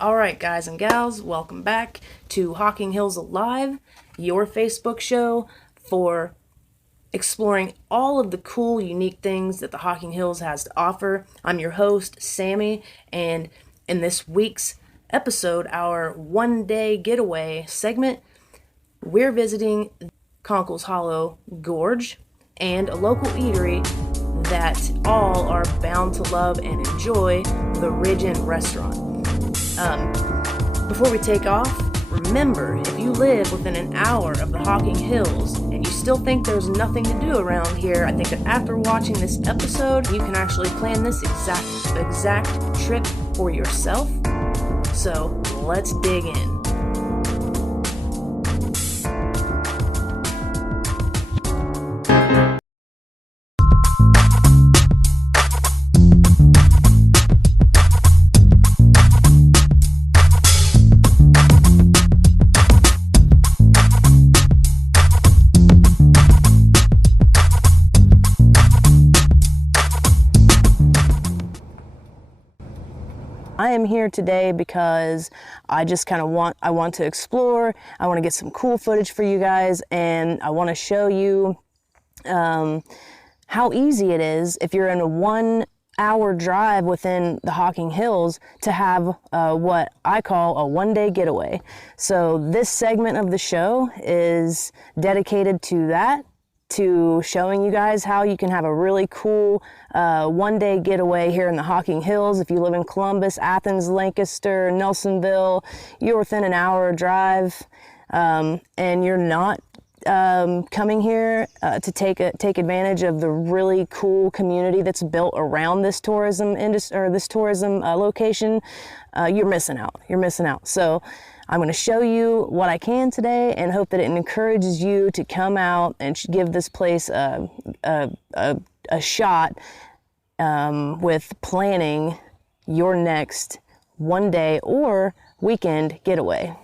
Alright, guys and gals, welcome back to Hocking Hills Alive, your Facebook show for exploring all of the cool, unique things that the Hocking Hills has to offer. I'm your host, Sammy, and in this week's episode, our one-day getaway segment, we're visiting Conkle's Hollow Gorge and a local eatery that all are bound to love and enjoy, the Ridge Restaurant. Before we take off, remember, if you live within an hour of the Hocking Hills and you still think there's nothing to do around here, I think that after watching this episode, you can actually plan this exact trip for yourself. So let's dig in. I am here today because I just kind of want to explore. I want to get some cool footage for you guys, and I want to show you how easy it is if you're in a 1 hour drive within the Hocking Hills to have what I call a one-day getaway. So this segment of the show is dedicated to that, to showing you guys how you can have a really cool one-day getaway here in the Hocking Hills. If you live in Columbus, Athens, Lancaster, Nelsonville, you're within an hour drive, and you're not coming here to take advantage of the really cool community that's built around this tourism industry or this tourism location, you're missing out. So I'm going to show you what I can today and hope that it encourages you to come out and give this place a shot with planning your next one day or weekend getaway.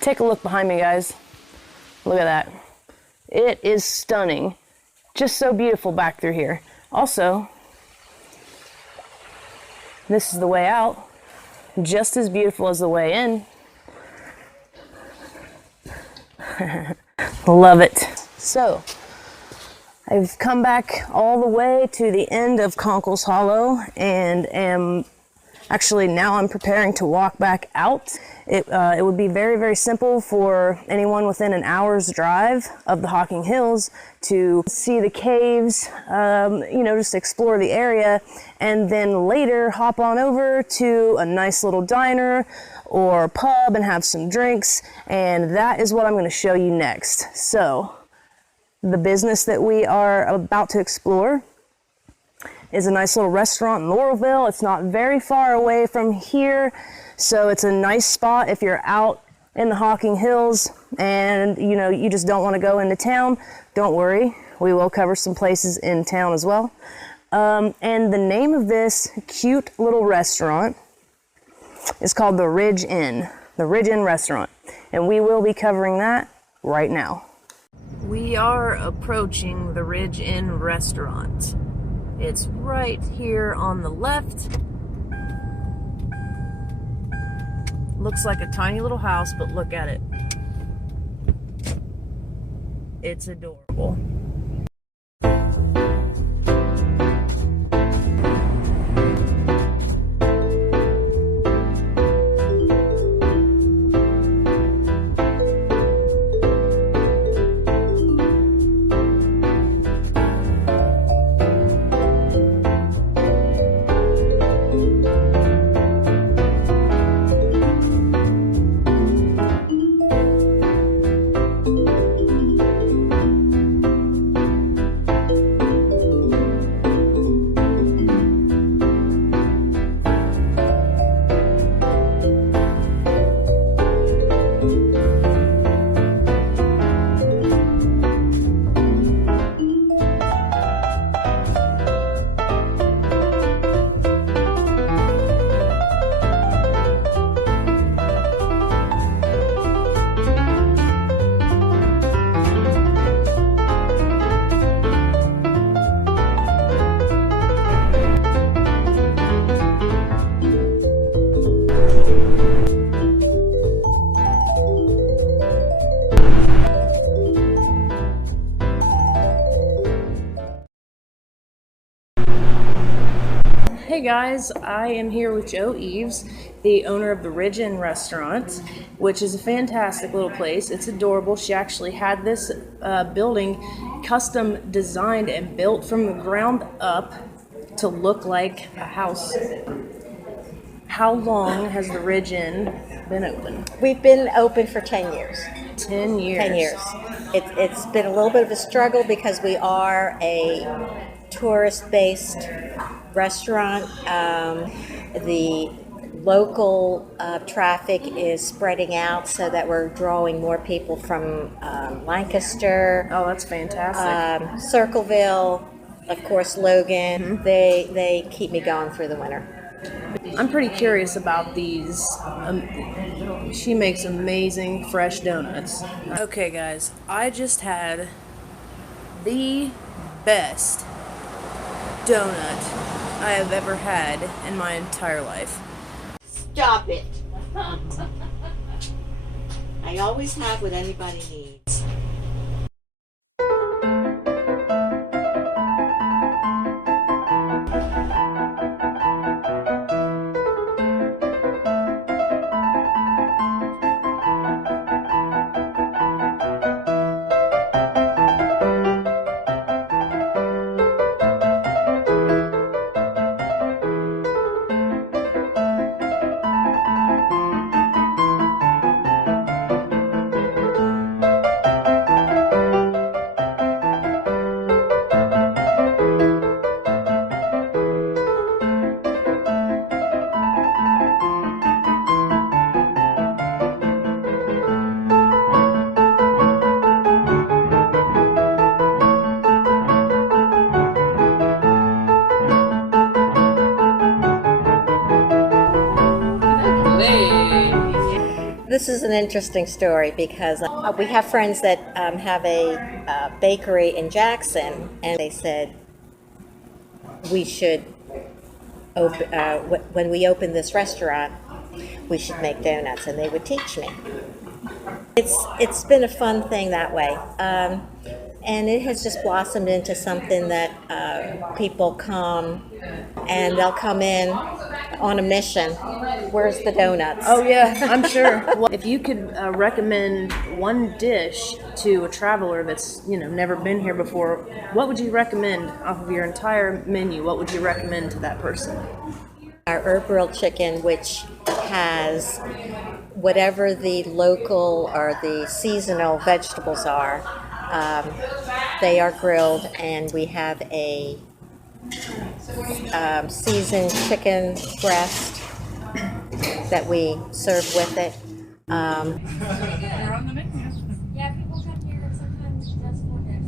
Take a look behind me, guys. Look at that. It is stunning. Just so beautiful back through here. Also, This is the way out. Just as beautiful as the way in. Love it. So, I've come back all the way to the end of Conkle's Hollow and am actually now I'm preparing to walk back out. It would be very, very simple for anyone within an hour's drive of the Hocking Hills to see the caves, just explore the area, and then later hop on over to a nice little diner or pub and have some drinks, and that is what I'm going to show you next. So, the business that we are about to explore is a nice little restaurant in Laurelville. It's not very far away from here, so it's a nice spot if you're out in the Hocking Hills and you just don't want to go into town. Don't worry, we will cover some places in town as well. And the name of this cute little restaurant is called the Ridge Inn Restaurant, and we will be covering that right now. We are approaching the Ridge Inn Restaurant. It's right here on the left. Looks like a tiny little house, but look at it. It's adorable. Hey guys, I am here with Jo Eves, the owner of the Ridge Inn Restaurant, which is a fantastic little place. It's adorable. She actually had this building custom designed and built from the ground up to look like a house. How long has the Ridge Inn been open? We've been open for 10 years. 10 years. 10 years. It's been a little bit of a struggle because we are a tourist-based restaurant. The local traffic is spreading out so that we're drawing more people from Lancaster. Oh, that's fantastic. Circleville, of course, Logan. Mm-hmm. They keep me going through the winter. I'm pretty curious about these. She makes amazing fresh donuts. Okay guys, I just had the best donut I have ever had in my entire life. Stop it. I always have what anybody needs. This is an interesting story because we have friends that have a bakery in Jackson, and they said we should when we open this restaurant, we should make donuts, and they would teach me. It's been a fun thing that way, and it has just blossomed into something that people come, and they'll come in on a mission. Where's the donuts? Oh yeah, I'm sure. Well, if you could recommend one dish to a traveler that's never been here before, what would you recommend off of your entire menu? What would you recommend to that person? Our herb grilled chicken, which has whatever the local or the seasonal vegetables are, they are grilled, and we have a seasoned chicken breast that we serve with it. They're on the menu. Yeah, people come here and sometimes just forget.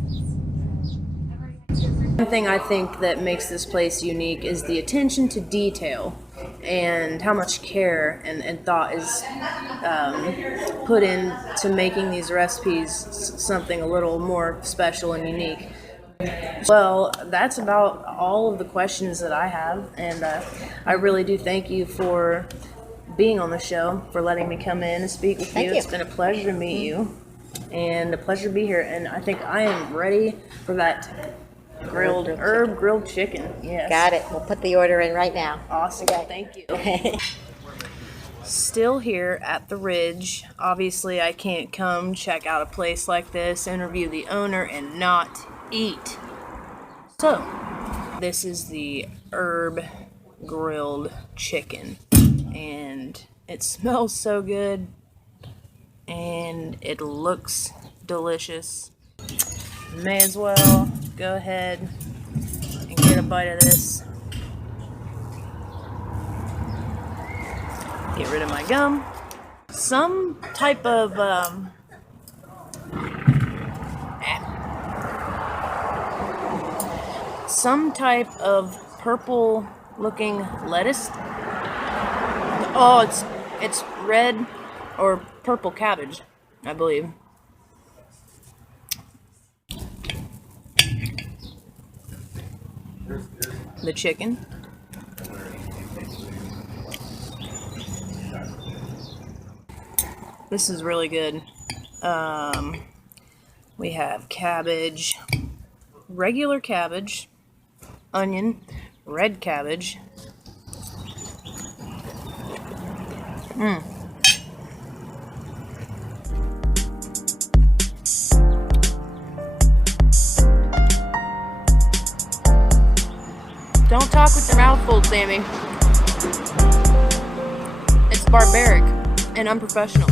One thing I think that makes this place unique is the attention to detail and how much care and thought is put into making these recipes something a little more special and unique. Well, that's about all of the questions that I have, and I really do thank you for being on the show, for letting me come in and speak with you. Thank you. It's been a pleasure to meet you, and a pleasure to be here, and I think I am ready for that herb grilled chicken. Yes. Got it. We'll put the order in right now. Awesome. Thank you. Still here at the Ridge. Obviously, I can't come check out a place like this, interview the owner, and not eat. So, this is the herb grilled chicken, and it smells so good, and it looks delicious. May as well go ahead and get a bite of this. Get rid of my gum. Some type of purple looking lettuce. Oh, it's red or purple cabbage, I believe. The chicken. This is really good. We have cabbage, regular cabbage, onion, red cabbage. Don't talk with your mouth full, Sammy. It's barbaric and unprofessional.